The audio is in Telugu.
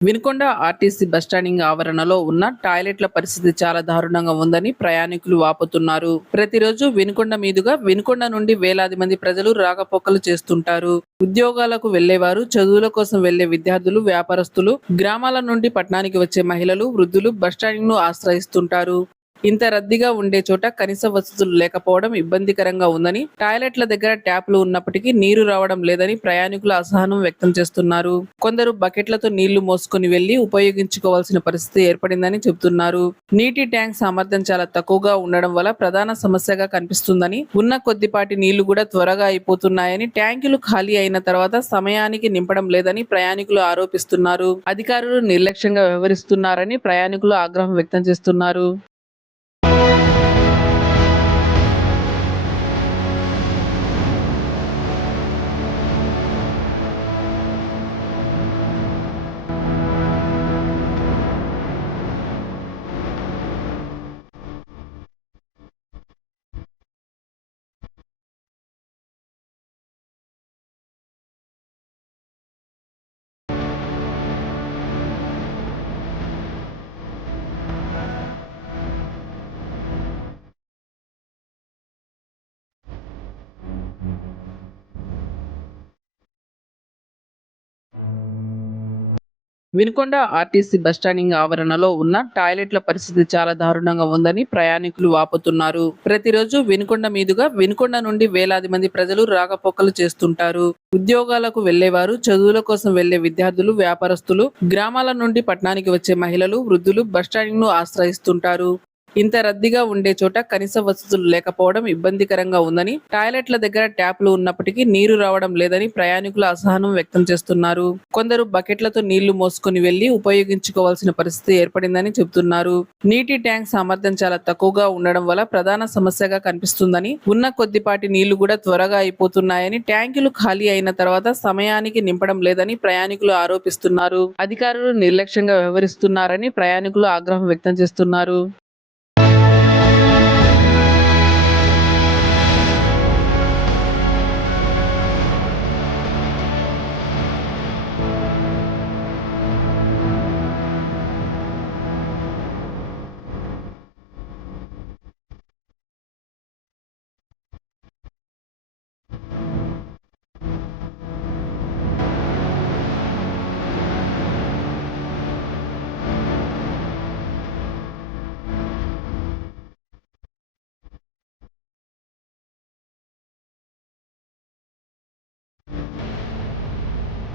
వినుకొండ ఆర్టీసీ బస్టాండింగ్ ఆవరణలో ఉన్న టాయిలెట్ల పరిస్థితి చాలా దారుణంగా ఉందని ప్రయాణికులు వాపోతున్నారు. ప్రతిరోజు వినుకొండ మీదుగా వినుకొండ నుండి వేలాది మంది ప్రజలు రాకపోకలు చేస్తుంటారు. ఉద్యోగాలకు వెళ్లేవారు, చదువుల కోసం వెళ్లే విద్యార్థులు, వ్యాపారస్తులు, గ్రామాల నుండి పట్టణానికి వచ్చే మహిళలు, వృద్ధులు బస్టాండింగ్ ను ఆశ్రయిస్తుంటారు. ఇంత రద్దీగా ఉండే చోట కనీస వసతులు లేకపోవడం ఇబ్బందికరంగా ఉందని, టాయిలెట్ల దగ్గర ట్యాప్లు ఉన్నప్పటికీ నీరు రావడం లేదని ప్రయాణికులు అసహనం వ్యక్తం చేస్తున్నారు. కొందరు బకెట్లతో నీళ్లు మోసుకొని వెళ్లి ఉపయోగించుకోవాల్సిన పరిస్థితి ఏర్పడిందని చెబుతున్నారు. నీటి ట్యాంక్ సామర్థ్యం చాలా తక్కువగా ఉండడం వల్ల ప్రధాన సమస్యగా కనిపిస్తుందని, ఉన్న కొద్దిపాటి నీళ్లు కూడా త్వరగా అయిపోతున్నాయని, ట్యాంకులు ఖాళీ అయిన తర్వాత సమయానికి నింపడం లేదని ప్రయాణికులు ఆరోపిస్తున్నారు. అధికారులు నిర్లక్ష్యంగా వ్యవహరిస్తున్నారని ప్రయాణికులు ఆగ్రహం వ్యక్తం చేస్తున్నారు. వినుకొండ ఆర్టీసీ బస్టాండింగ్ ఆవరణలో ఉన్న టాయిలెట్ల పరిస్థితి చాలా దారుణంగా ఉందని ప్రయాణికులు వాపోతున్నారు. ప్రతిరోజు వినుకొండ మీదుగా వినుకొండ నుండి వేలాది మంది ప్రజలు రాకపోకలు చేస్తుంటారు. ఉద్యోగాలకు వెళ్లేవారు, చదువుల కోసం వెళ్లే విద్యార్థులు, వ్యాపారస్తులు, గ్రామాల నుండి పట్టణానికి వచ్చే మహిళలు, వృద్ధులు బస్టాండింగ్ ను ఆశ్రయిస్తుంటారు. ఇంత రద్దీగా ఉండే చోట కనీస వసతులు లేకపోవడం ఇబ్బందికరంగా ఉందని, టాయిలెట్ల దగ్గర ట్యాప్లు ఉన్నప్పటికీ నీరు రావడం లేదని ప్రయాణికులు అసహనం వ్యక్తం చేస్తున్నారు. కొందరు బకెట్లతో నీళ్లు మోసుకొని వెళ్లి ఉపయోగించుకోవాల్సిన పరిస్థితి ఏర్పడిందని చెబుతున్నారు. నీటి ట్యాంక్ సామర్థ్యం చాలా తక్కువగా ఉండడం వల్ల ప్రధాన సమస్యగా కనిపిస్తుందని, ఉన్న కొద్దిపాటి నీళ్లు కూడా త్వరగా అయిపోతున్నాయని, ట్యాంకులు ఖాళీ అయిన తర్వాత సమయానికి నింపడం లేదని ప్రయాణికులు ఆరోపిస్తున్నారు. అధికారులు నిర్లక్ష్యంగా వ్యవహరిస్తున్నారని ప్రయాణికులు ఆగ్రహం వ్యక్తం చేస్తున్నారు.